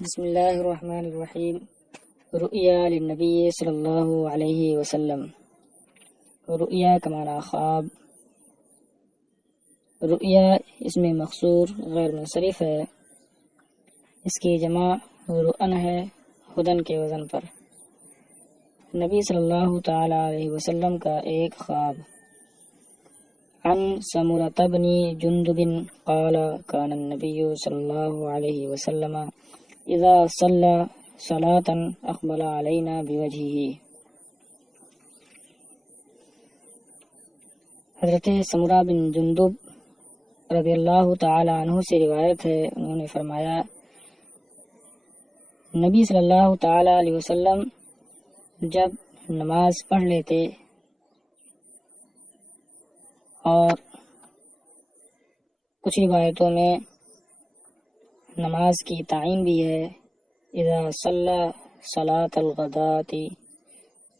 بسم اللہ الرحمن الرحیم۔ رؤیا للنبی صلی اللہ علیہ وسلم۔ رؤیا کا معنی خواب۔ رؤیا اس میں مخصور غیر منصرف ہے، اس کی جمع رؤن ہے ہدن کے وزن پر۔ نبی صلی اللہ تعالی علیہ وسلم کا ایک خواب۔ عن سمرة بن جندب قال كان النبي صلی اللہ علیہ وسلم اذا صلى صلاة اقبل علينا بوجهه۔ حضرت سمرہ بن جندب رضی اللہ تعالی عنہ سے روایت ہے، انہوں نے فرمایا نبی صلی اللہ تعالی علیہ وسلم جب نماز پڑھ لیتے اور کچھ روایتوں میں نماز کی تعین بھی ہے، اذا صلی صلاۃ الغداۃ،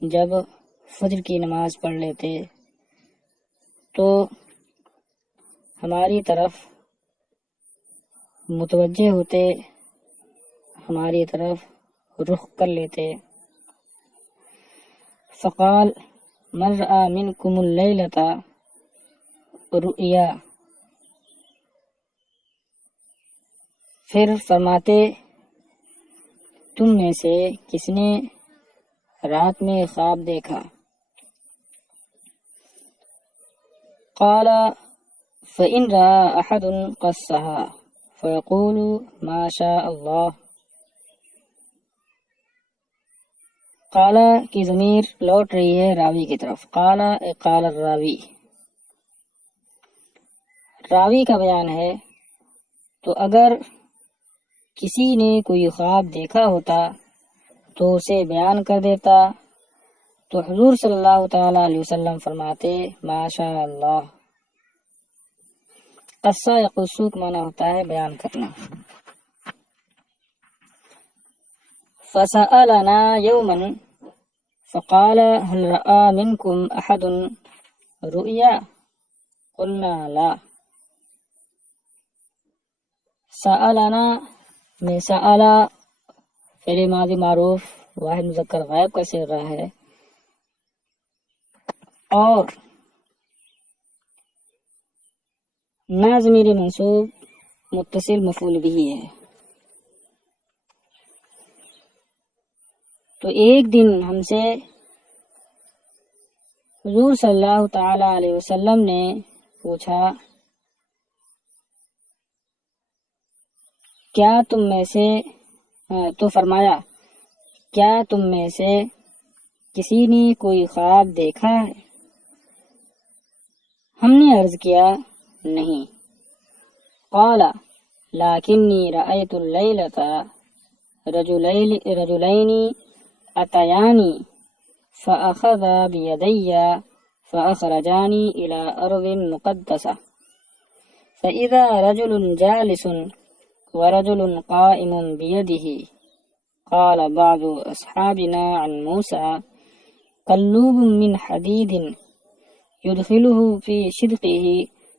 جب فجر کی نماز پڑھ لیتے تو ہماری طرف متوجہ ہوتے، ہماری طرف رخ کر لیتے۔ فقال من رأى منکم اللیلۃ رؤیا، پھر فرماتے تم میں سے کس نے رات میں خواب دیکھا؟ قال فإن رأى أحد قصها فيقول ما شاء الله۔ قال کی ضمیر لوٹ رہی ہے راوی کی طرف۔ قال الراوی، راوی کا بیان ہے۔ تو اگر کسی نے کوئی خواب دیکھا ہوتا تو اسے بیان کر دیتا، تو حضور صلی اللہ تعالی علیہ وسلم فرماتے ما شاء اللہ۔ قصہ یا قصو کا معنی ہوتا ہے بیان کرنا۔ فسألنا یوما فقال هل رأى منکم احد رؤیا قلنا لا۔ سألنا میں سألا فعل ماضی معروف واحد مذکر غائب کا صیغہ ہے، اور نا ضمیر منصوب متصل مفعول بھی ہے۔ تو ایک دن ہم سے حضور صلی اللہ تعالی علیہ وسلم نے پوچھا کیا تم میں سے، تو فرمایا کیا تم میں سے کسی نے کوئی خواب دیکھا ہے؟ ہم نے عرض کیا نہیں۔ قال لکنی رأیت اللیلۃ رجلین اتیانی فأخذا بیدی فأخرجانی الی ارض مقدسہ فإذا رجل جالس ورجل قائم بيده۔ قال بعض أصحابنا عن موسى قلوب من حديد يدخله في شدقه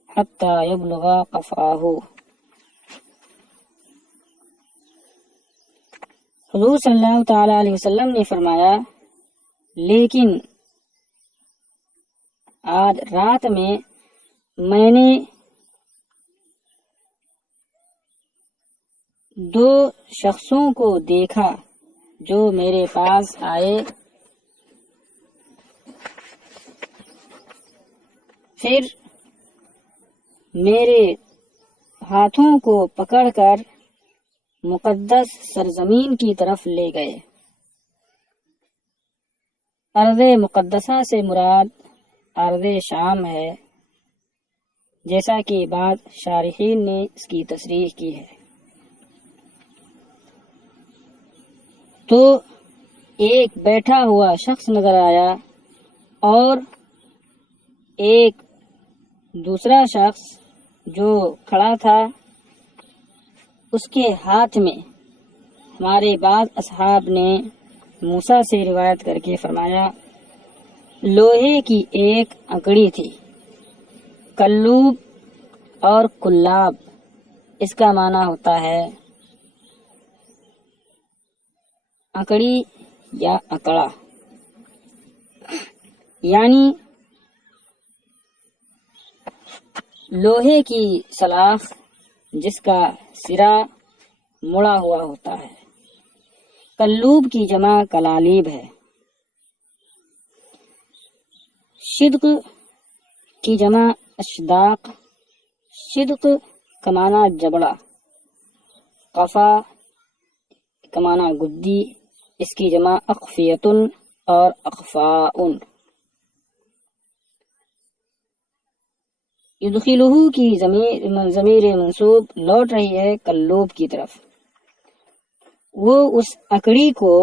حتى يبلغ قفاه۔ حضور صلی اللہ تعالی علیہ وسلم نے فرمایا لیکن آج رات میں نے دو شخصوں کو دیکھا جو میرے پاس آئے، پھر میرے ہاتھوں کو پکڑ کر مقدس سرزمین کی طرف لے گئے۔ ارض مقدسہ سے مراد ارض شام ہے، جیسا کہ بعض شارحین نے اس کی تصریح کی ہے۔ تو ایک بیٹھا ہوا شخص نظر آیا اور ایک دوسرا شخص جو کھڑا تھا اس کے ہاتھ میں ہمارے بعض اصحاب نے موسیٰ سے روایت کر کے فرمایا لوہے کی ایک انگڑی تھی۔ کلوب اور کلاب اس کا معنی ہوتا ہے اکڑی یا اکڑا، یعنی لوہے کی سلاخ جس کا سرا مڑا ہوا ہوتا ہے۔ کلوب کی جمع کلالیب ہے۔ شدق کی جمع اشداق، شدق کمانا جبڑا، قفا کمانا گدی، اس کی جمع اقفیتن اور اقفاؤن۔ یدخلہ کی ضمیر منصوب لوٹ رہی ہے کلوب کی طرف، وہ اس اکڑی کو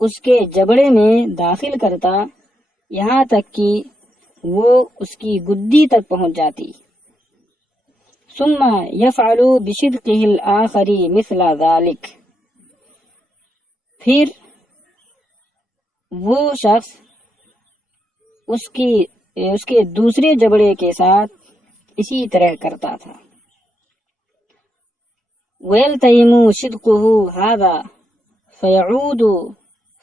اس کے جبڑے میں داخل کرتا یہاں تک کہ وہ اس کی گدی تک پہنچ جاتی۔ ثم یفعل بشدقہ الآخر مثل ذلک، پھر وہ شخص اس کے دوسرے جبڑے کے ساتھ اسی طرح کرتا تھا۔ وَيَلْتَئِمُ شِدْقُهُ هَذَا فَيَعُودُ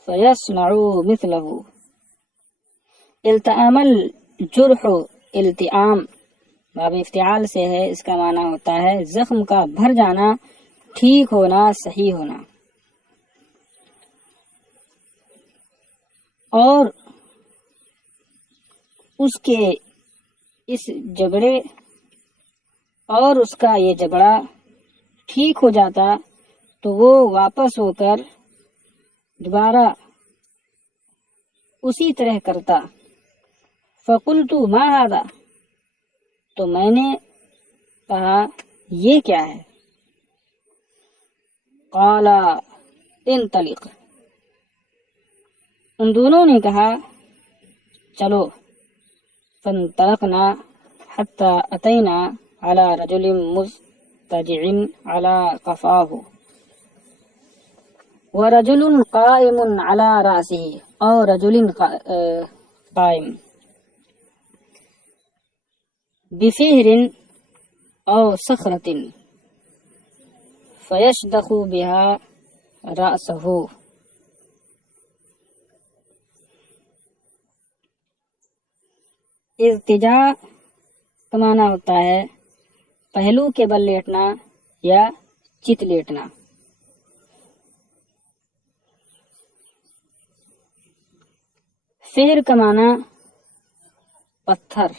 فَيَصْنَعُ مِثْلَهُ۔ التئام الجرح، التئام باب افتعال سے ہے، اس کا معنی ہوتا ہے زخم کا بھر جانا، ٹھیک ہونا، صحیح ہونا۔ اور اس کے اس جبڑے اور اس کا یہ جبڑا ٹھیک ہو جاتا تو وہ واپس ہو کر دوبارہ اسی طرح کرتا۔ فقلت ما هذا، تو میں نے کہا یہ کیا ہے؟ قال انطلق، ان دونوں نے کہا چلو۔ فانطلقنا حتى اتینا على رجل مضطجع على قفاه ورجل قائم على رأسه، اور رجل قائم بفهر او صخرة فيشدخ بها رأسه۔ اضطجاع کا معنی ہوتا ہے پہلو کے بل لیٹنا یا چت لیٹنا۔ فہر کا معنی پتھر،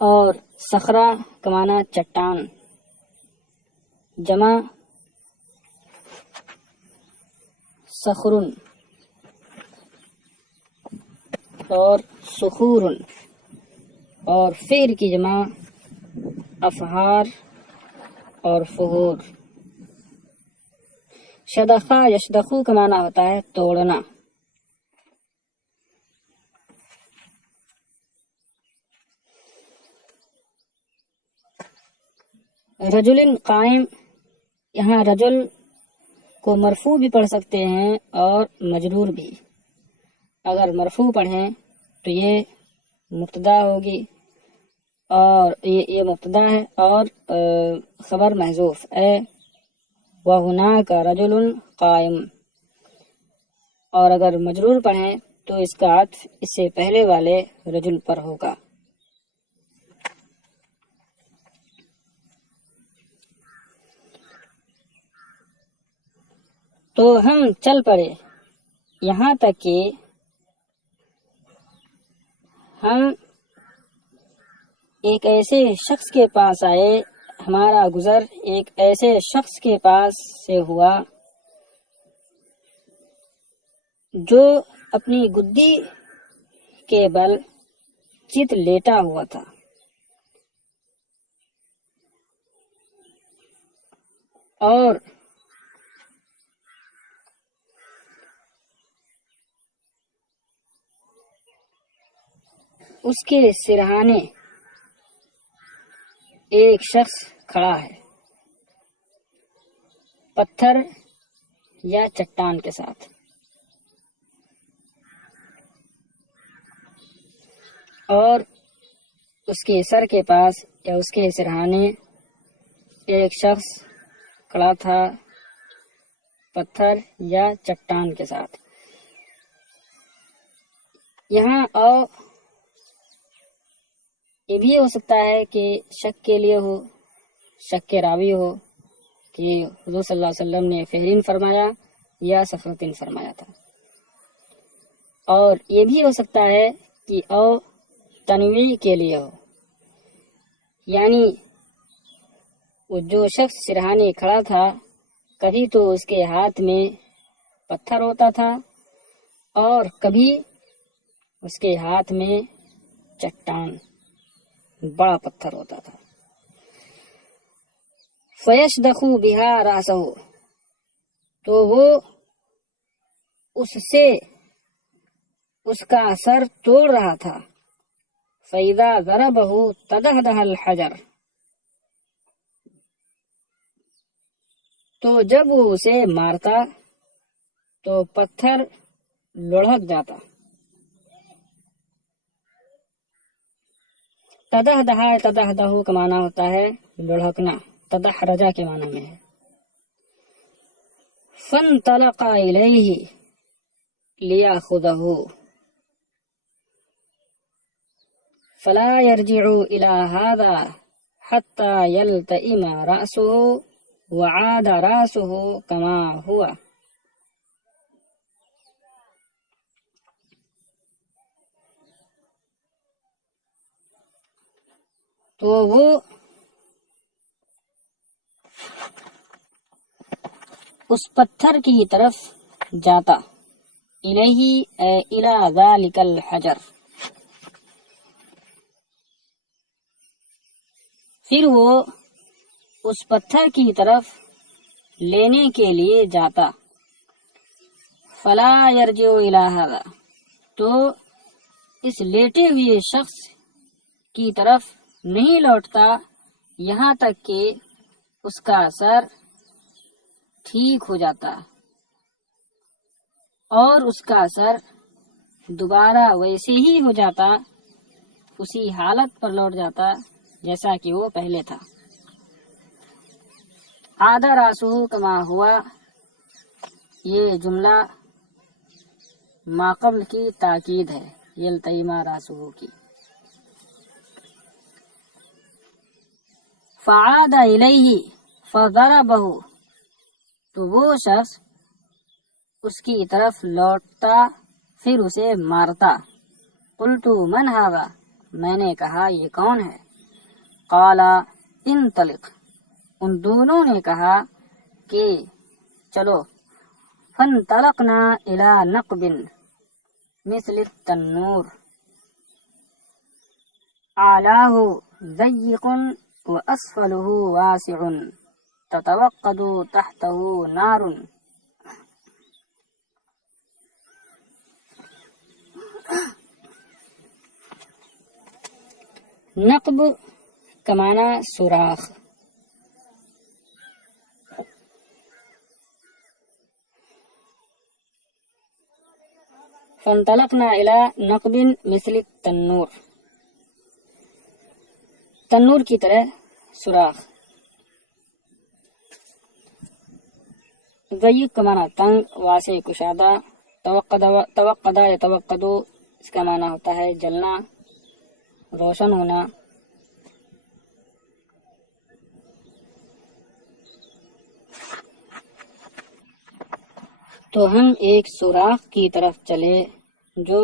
اور صخرہ کا معنی چٹان، جمع صخرن اور صخور، اور فہر کی جمع افہار اور فہور۔ شدخا یشدخو کا معنی ہوتا ہے توڑنا۔ رجل قائم، یہاں رجل کو مرفوع بھی پڑھ سکتے ہیں اور مجرور بھی۔ اگر مرفوع پڑھیں تو یہ مبتدا ہوگی، اور یہ مبتدا ہے اور خبر محذوف ہے وَهُنَاكَ رَجُلٌ قَائِمٌ، اور اگر مجرور پڑھیں تو اس کا عطف اس سے پہلے والے رجل پر ہوگا۔ تو ہم چل پڑے یہاں تک کہ ہم ایک ایسے شخص کے پاس آئے، ہمارا گزر ایک ایسے شخص کے پاس سے ہوا جو اپنی گدی کے بل چت لیٹا ہوا تھا، اور اس کے سرہانے ایک شخص کھڑا ہے، پتھر یا چٹان کے ساتھ، اور اس کے سر کے پاس یا اس کے سرہانے ایک شخص کھڑا تھا پتھر یا چٹان کے ساتھ۔ یہاں اور یہ بھی ہو سکتا ہے کہ شک کے لیے ہو، شک کے راوی ہو کہ حضور صلی اللہ علیہ وسلم نے فہرین فرمایا یا سفرتین فرمایا تھا، اور یہ بھی ہو سکتا ہے کہ او تنویع کے لیے ہو، یعنی وہ جو شخص سرہانے کھڑا تھا کبھی تو اس کے ہاتھ میں پتھر ہوتا تھا اور کبھی اس کے ہاتھ میں چٹان بڑا پتھر ہوتا تھا۔ فَيَشْدَخُ بِهَا رَأْسَهُ، تو وہ اس سے اس کا سر توڑ رہا تھا۔ فَإِذَا ضَرَبَهُ تَدَحْدَحَ الْحَجَرُ، تو جب وہ اسے مارتا تو پتھر لڑھک جاتا۔ تدحدہ کا معنی ہوتا ہے لڑھکنا، تدحرجہ کے معنی میں ہے۔ فانطلق الیہ لیاخذہ فلا يرجع الى هذا حتى يلتئم رأسه وعاد رأسه كما هو۔ تو وہ اس پتھر کی طرف جاتا، الیہ اے الی ذالک الحجر، پھر وہ اس پتھر کی طرف لینے کے لیے جاتا۔ فلا یرجع الی ھذا، تو اس لیٹے ہوئے شخص کی طرف نہیں لوٹتا یہاں تک کہ اس کا سر ٹھیک ہو جاتا اور اس کا سر دوبارہ ویسے ہی ہو جاتا، اسی حالت پر لوٹ جاتا جیسا کہ وہ پہلے تھا۔ عاد راسہ کما ہوا، یہ جملہ ما قبل کی تاکید ہے یلتئم راسہ کی۔ فعاد الیہ فضربہ، تو وہ شخص اس کی طرف لوٹتا پھر اسے مارتا۔ قلت من ھذا، میں نے کہا یہ کون ہے؟ قال انطلق، ان دونوں نے کہا کہ چلو۔ فانطلقنا الی نقب مثل التنور اعلاہ ضیق واسفلہ واسع تتوقد تحتہ نار۔ نقب کا معنی سوراخ۔ فانطلقنا الی نقب مثل التنور، تنور کی طرح سوراخ۔ ضیق کا معنی تنگ، واسع کشادہ، توقدہ یتوقد اس کا معنی ہوتا ہے جلنا، روشن ہونا۔ تو ہم ایک سوراخ کی طرف چلے جو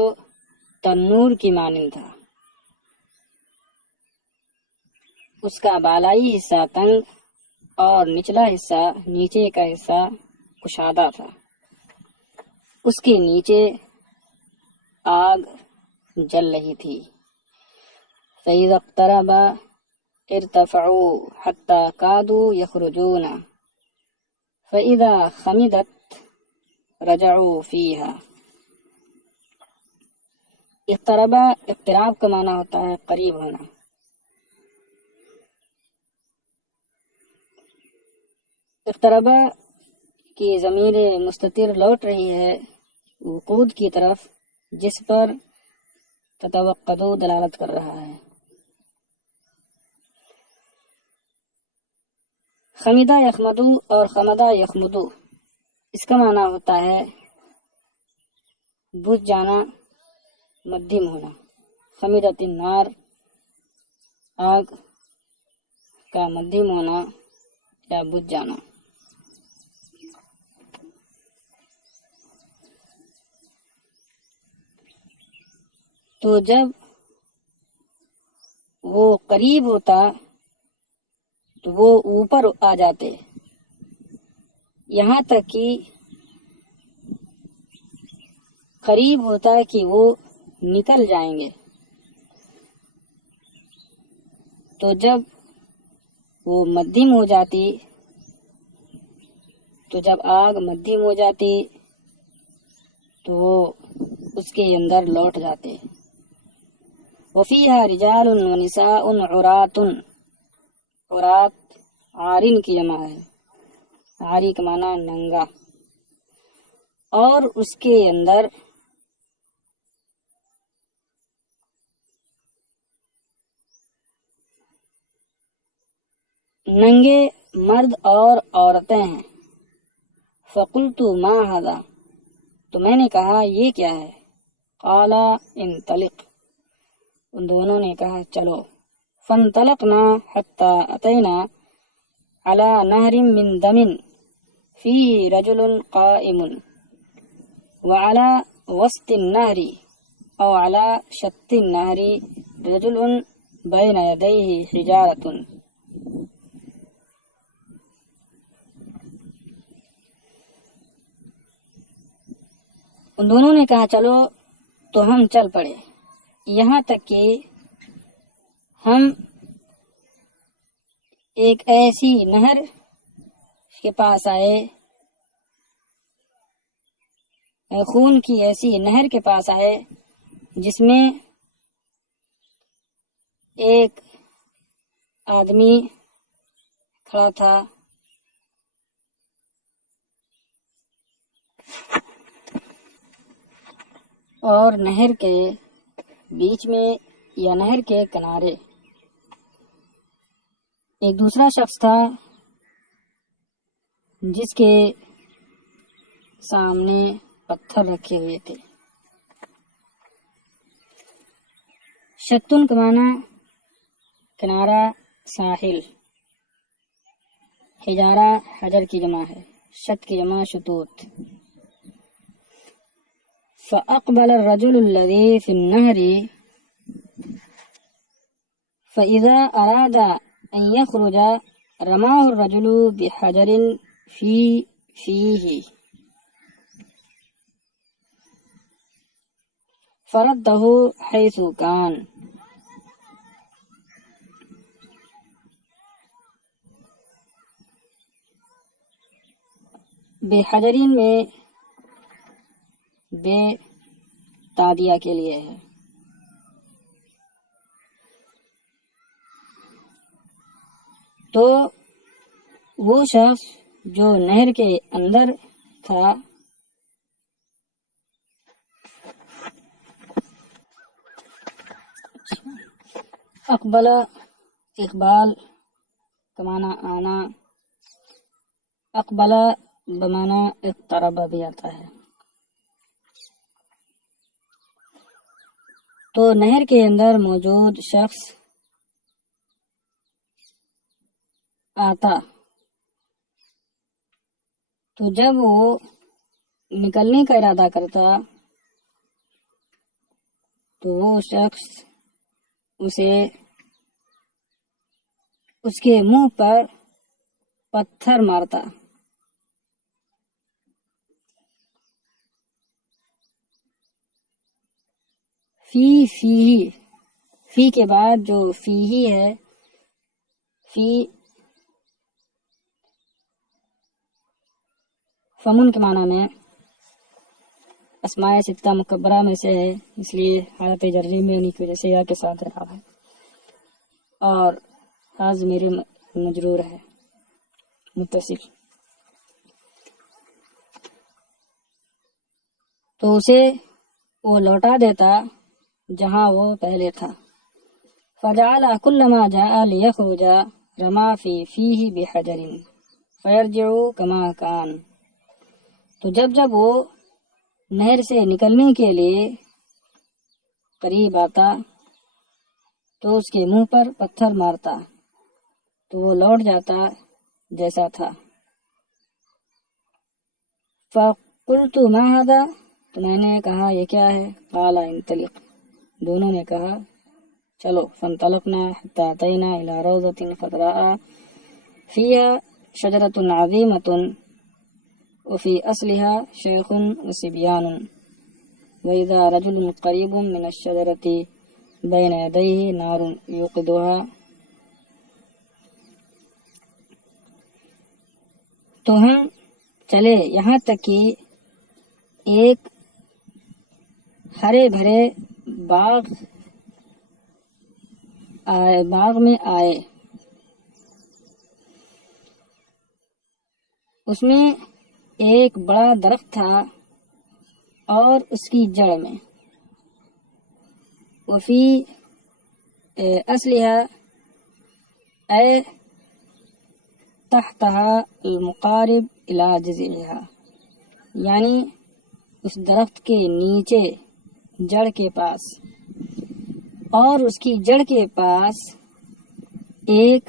تنور کی مانند تھا، اس کا بالائی حصہ تنگ اور نچلا حصہ، نیچے کا حصہ کشادہ تھا۔ اس کے نیچے آگ جل رہی تھی۔ فَإِذَا اقْتَرَبَ ارْتَفَعُوا حَتَّى كَادُوا يَخْرُجُونَ فَإِذَا خَمِدَتْ رَجَعُوا فِيهَا۔ اقترب، اقتراب کا معنی ہوتا ہے قریب ہونا۔ اقترب کی ضمیر مستتر لوٹ رہی ہے وقود کی طرف، جس پر تتوقدو دلالت کر رہا ہے۔ خمیدہ یخمدو اور خمدہ یخمدو اس کا معنی ہوتا ہے بجھ جانا، مدھم ہونا۔ خمیدۃ النار آگ کا مدھم ہونا یا بجھ جانا۔ تو جب وہ قریب ہوتا تو وہ اوپر آ جاتے، یہاں تک کہ قریب ہوتا کہ وہ نکل جائیں گے۔ تو جب وہ مدھم ہو جاتی، تو جب آگ مدھم ہو جاتی تو وہ اس کے اندر لوٹ جاتے۔ وفیہا رجال ونساء عرات، عرات عارن کی جمع ہے، عاری کا معنی ننگا، اور اس کے اندر ننگے مرد اور عورتیں ہیں۔ فقلت ما ھذا، تو میں نے کہا یہ کیا ہے؟ قال انطلق، ان دونوں نے کہا چلو۔ فانطلقنا حتى اتینا على نهر من دم فيه رجل قائم وعلى وسط النهر او على شط النهر رجل بين يديه حجارة۔ ان دونوں نے کہا چلو، تو ہم چل پڑے، یہاں تک کہ ہم ایک ایسی نہر کے پاس آئے، خون کی ایسی نہر کے پاس آئے جس میں ایک آدمی کھڑا تھا، اور نہر کے بیچ میں یا نہر کے کنارے ایک دوسرا شخص تھا جس کے سامنے پتھر رکھے ہوئے تھے۔ شتن کا معنی کنارہ، ساحل، حجارہ حجر کی جمع ہے، شت کی جمع شتوت۔ فأقبل الرجل الذي في النهر فإذا أراد أن يخرج رماه الرجل بحجر فيه فرده حيث كان۔ بحجرین میں بے تادیہ کے لیے ہے۔ تو وہ شخص جو نہر کے اندر تھا اقبل، اقبال کا معنی آنا، اقبل بمعنی اقترب بھی آتا ہے۔ تو نہر کے اندر موجود شخص آتا، تو جب وہ نکلنے کا ارادہ کرتا تو وہ شخص اسے اس کے منہ پر پتھر مارتا۔ فی کے بعد جو فی ہی ہے، فی فمن کے معنی میں اسماء ستہ مکبرہ میں سے ہے، اس لیے حالت جری میں کی وجہ سے یا کے ساتھ رہا ہے، اور حاض میرے مجرور ہے متصل۔ تو اسے وہ لوٹا دیتا جہاں وہ پہلے تھا۔ فجعل كلما جاء ليخرج رمى فيه بحجر، فیرجعوا کما کان، تو جب وہ نہر سے نکلنے کے لیے قریب آتا تو اس کے منہ پر پتھر مارتا تو وہ لوٹ جاتا جیسا تھا۔ فقلت ما هذا، تو میں نے کہا یہ کیا ہے؟ قال انطلق، دونوں نے کہا چلو۔ فانطلقنا حتى أتينا إلى روضة خضراء فيها شجرة عظيمة وفي أصلها شيخ وصبيان وإذا رجل قريب من الشجرة بين يديه نار يوقدها، تو ہم چلے یہاں تک کہ ایک ہرے بھرے باغ میں آئے، اس میں ایک بڑا درخت تھا اور اس کی جڑ میں وفی اصلها اے تحتها المقارب الى جذعها، یعنی اس درخت کے نیچے جڑ کے پاس، اور اس کی جڑ کے پاس ایک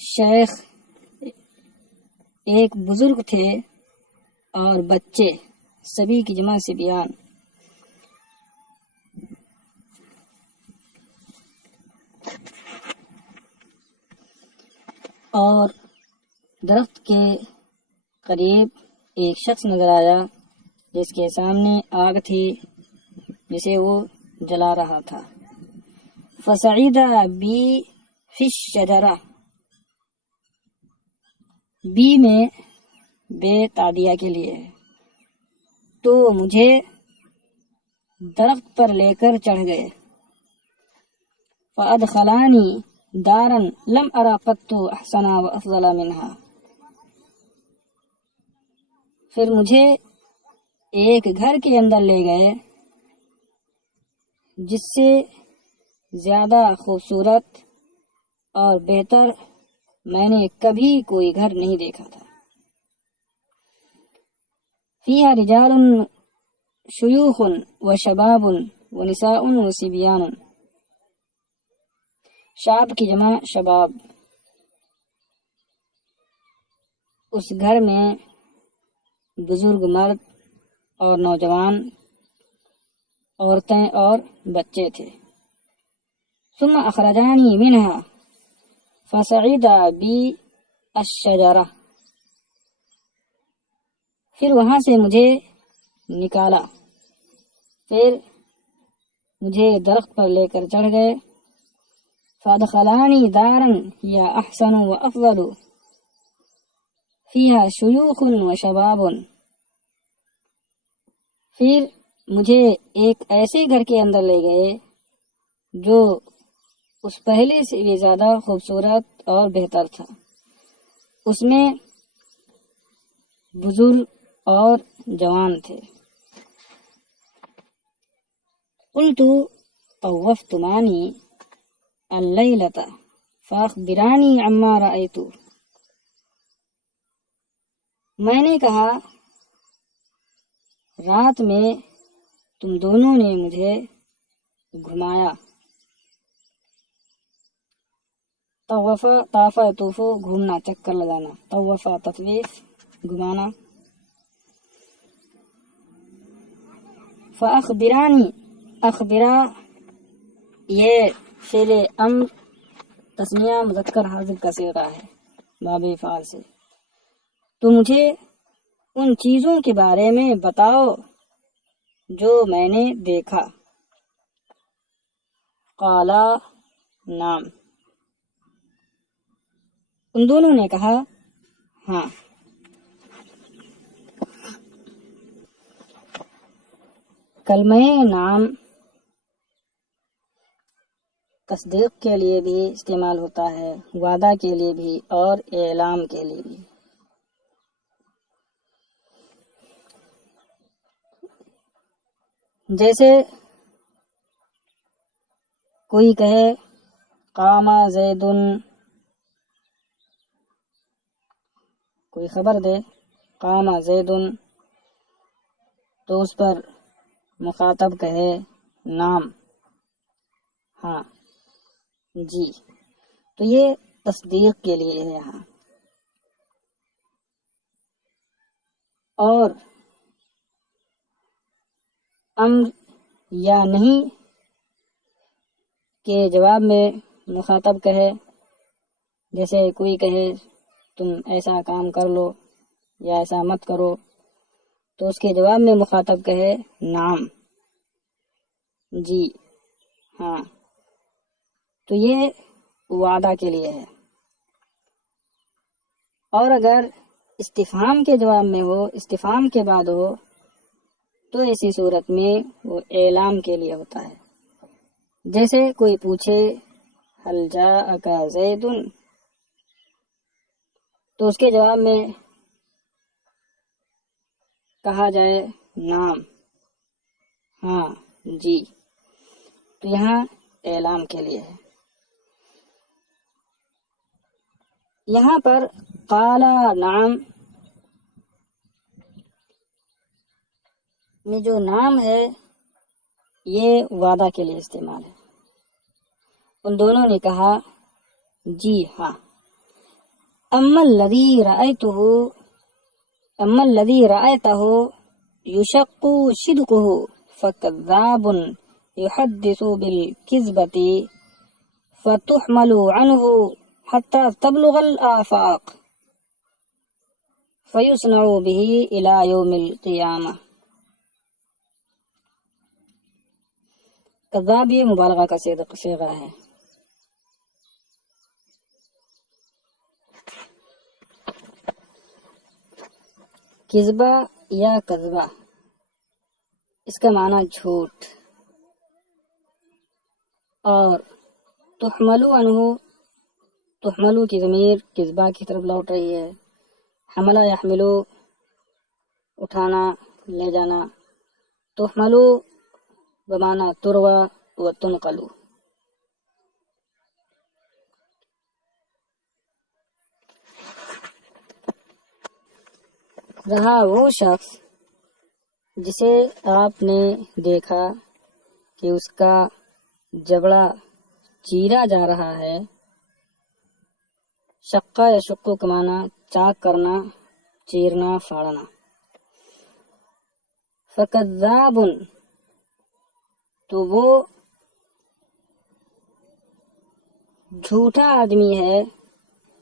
شیخ، ایک بزرگ تھے اور بچے، سبھی کی جمع صبیان۔ اور درخت کے قریب ایک شخص نظر آیا جس کے سامنے آگ تھی جسے وہ جلا رہا تھا۔ فصعد بی فی الشجرہ، بی میں بے تعدیہ کے لیے ہے، تو مجھے درخت پر لے کر چڑھ گئے۔ فادخلانی دارا لم ارى قط احسن وافضل منها، پھر مجھے ایک گھر کے اندر لے گئے جس سے زیادہ خوبصورت اور بہتر میں نے کبھی کوئی گھر نہیں دیکھا تھا۔ فیہا رجال شیوخ وشباب ونساء وصبیان، شاب کی جمع شباب، اس گھر میں بزرگ مرد اور نوجوان، عورتیں اور بچے تھے۔ ثم اخرجانی منها فصعد بی الشجرہ، پھر وہاں سے مجھے نکالا، پھر مجھے درخت پر لے کر چڑھ گئے۔ فادخلانی دارا یا احسن وافضل فیہا شیوخ وشباب، پھر مجھے ایک ایسے گھر کے اندر لے گئے جو اس پہلے سے بھی زیادہ خوبصورت اور بہتر تھا، اس میں بزرگ اور جوان تھے۔ قلت طوفت معنی اللیلۃ فاخبرانی عما رأیت، میں نے کہا رات میں تم دونوں نے مجھے گھمایا۔ طاف یطوف گھومنا، چکر لگانا، طوف تطویف گھمانا۔ فاخبرانی، اخبرا یہ فعل امر تسنیہ مذکر حاضر کا صیغہ ہے باب فعال سے، تو مجھے ان چیزوں کے بارے میں بتاؤ جو میں نے دیکھا۔ قالا نعم، ان دونوں نے کہا ہاں۔ کلمہ نعم تصدیق کے لیے بھی استعمال ہوتا ہے، وعدہ کے لیے بھی اور اعلام کے لیے بھی۔ جیسے کوئی کہے قام زید کوئی خبر دے، قام زیدن تو اس پر مخاطب کہے نام، ہاں جی، تو یہ تصدیق کے لیے ہے یہاں۔ اور امر یا نہیں کے جواب میں مخاطب کہے، جیسے کوئی کہے تم ایسا کام کر لو یا ایسا مت کرو، تو اس کے جواب میں مخاطب کہے نعم، جی ہاں، تو یہ وعدہ کے لیے ہے۔ اور اگر استفہام کے جواب میں ہو، استفہام کے بعد ہو، تو ایسی صورت میں وہ اعلام کے لیے ہوتا ہے۔ جیسے کوئی پوچھے حل جاءک زید، تو اس کے جواب میں کہا جائے نعم، ہاں جی، تو یہاں اعلام کے لیے ہے۔ یہاں پر قالا نعم میں جو نام ہے یہ وعدہ کے لیے استعمال ہے۔ ان دونوں نے کہا جی ہاں۔ اما الذی رأیتہ یشق صدقہ فکذاب یحدث بالکذبۃ فتحمل عنہ حتی تبلغ الآفاق فیصنع بہ الی یوم القیامہ۔ کذاب یہ مبالغہ کا صیغہ ہے۔ کذبہ یا کذبہ اس کا معنی جھوٹ، اور تحملو عنہ، تحملو کی ضمیر کذبہ کی طرف لوٹ رہی ہے۔ حملہ یحملو اٹھانا، لے جانا، تحملو بمعنی تروى وتنقلو۔ رہا وہ شخص جسے آپ نے دیکھا کہ اس کا جبڑا چیرا جا رہا ہے، شقہ یا شقو کا معنی چاک کرنا، چیرنا، پھاڑنا۔ فکذاب تو وہ جھوٹا آدمی ہے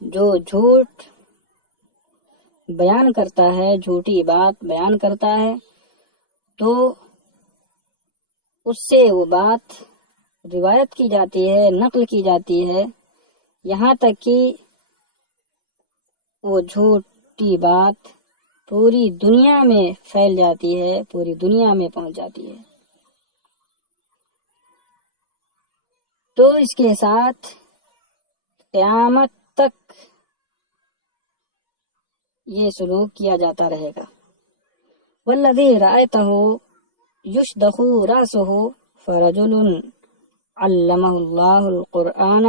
جو جھوٹ بیان کرتا ہے، جھوٹی بات بیان کرتا ہے، تو اس سے وہ بات روایت کی جاتی ہے، نقل کی جاتی ہے، یہاں تک کہ وہ جھوٹی بات پوری دنیا میں پھیل جاتی ہے، پوری دنیا میں پہنچ جاتی ہے۔ تو اس کے ساتھ قیامت تک یہ سلوک کیا جاتا رہے گا۔ والذی رأیتہ یشدخ رأسہ فرجل علمہ اللہ القرآن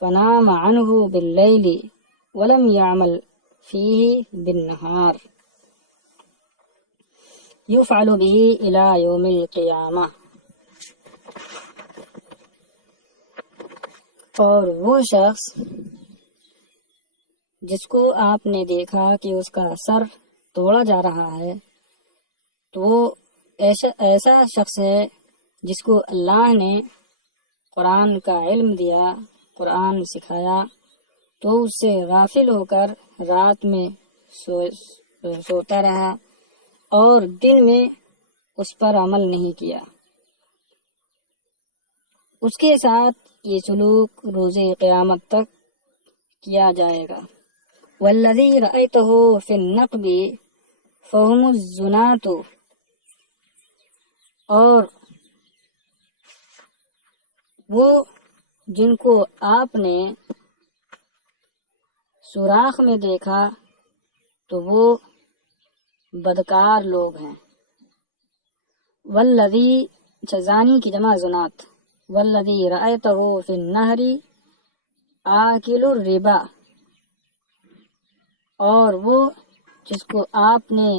فنام عنہ باللیل ولم يعمل فیہ بالنہار یفعل به الى یوم القیامہ۔ اور وہ شخص جس کو آپ نے دیکھا کہ اس کا سر توڑا جا رہا ہے، تو وہ ایسا شخص ہے جس کو اللہ نے قرآن کا علم دیا، قرآن سکھایا، تو اس سے غافل ہو کر رات میں سوتا رہا اور دن میں اس پر عمل نہیں کیا۔ اس کے ساتھ یہ سلوک روز قیامت تک کیا جائے گا۔ والذی رأیتہ فی النقب فہم الزنات، اور وہ جن کو آپ نے سوراخ میں دیکھا تو وہ بدکار لوگ ہیں۔ والذی زانی کی جمع زنات۔ والذی رأیتہ فی النہر آکل الربا، اور وہ جس کو آپ نے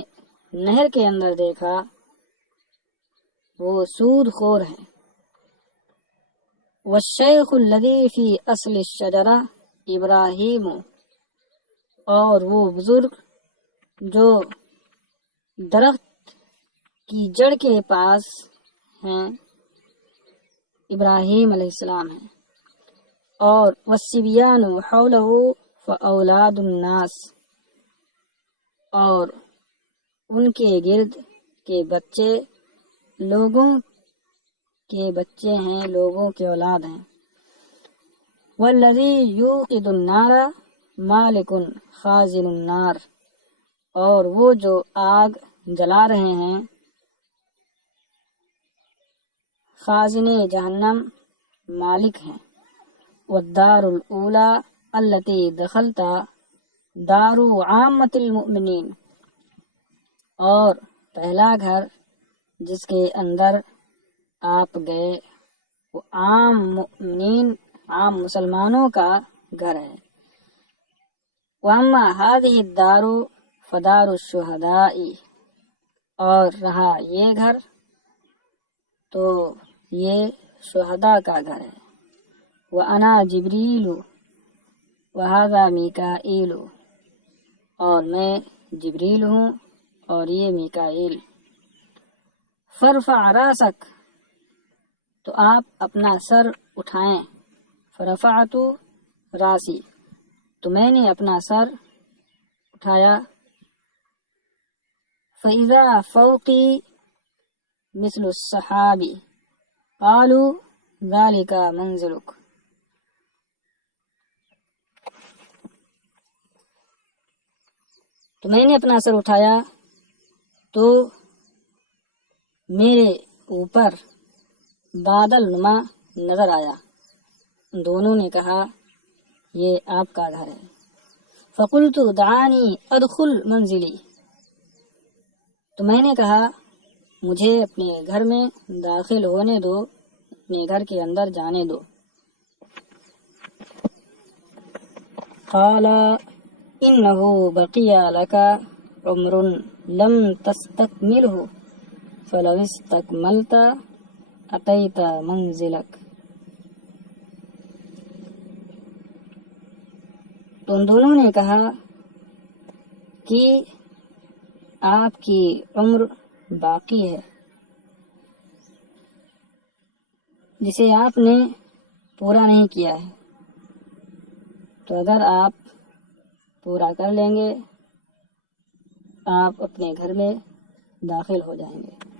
نہر کے اندر دیکھا وہ سود خور ہے۔ والشیخ الذی فی اصل الشجرہ ابراہیم، اور وہ بزرگ جو درخت کی جڑ کے پاس ہیں ابراہیم علیہ السلام ہیں۔ اور والصبیان حولہ فاولاد الناس، اور ان کے گرد کے بچے لوگوں کے بچے ہیں، لوگوں کے اولاد ہیں۔ والذی یوقد النار مالک خازن النار، اور وہ جو آگ جلا رہے ہیں خازن جہنم مالک ہیں۔ والدار الاولی التي دخلت دار عامة المؤمنین، اور پہلا گھر جس کے اندر آپ گئے وہ عام مؤمنین، عام مسلمانوں کا گھر ہے۔ وَأَمَّا هَذِهِ الدَّارُ فَدَارُ الشُّهَدَاءِ، اور رہا یہ گھر تو یہ شہداء کا گھر ہے۔ وَأَنَا جِبْرِيلُ وَهَذَا مِيكَائِيلُ، اور میں جبریل ہوں اور یہ میکائیل۔ فَارْفَعْ رَأْسَكَ، تو آپ اپنا سر اٹھائیں۔ فَرَفَعْتُ رَأْسِي، تو میں نے اپنا سر اٹھایا۔ فَإِذَا فَوْقِي مِثْلُ السَّحَابِ قَالُوا ذَلِكَ مَنْزِلُكَ، تو میں نے اپنا سر اٹھایا تو میرے اوپر بادل نما نظر آیا۔ دونوں نے کہا یہ آپ کا گھر ہے۔ فقلت دعانی ادخل منزلی، تو میں نے کہا مجھے اپنے گھر میں داخل ہونے دو، اپنے گھر کے اندر جانے دو۔ قال انه بقي لك عمر لم تستكمله فلو استكملت اتيت منزلك، تو ان دونوں نے کہا کہ آپ کی عمر باقی ہے جسے آپ نے پورا نہیں کیا ہے، تو اگر آپ پورا کر لیں گے آپ اپنے گھر میں داخل ہو جائیں گے۔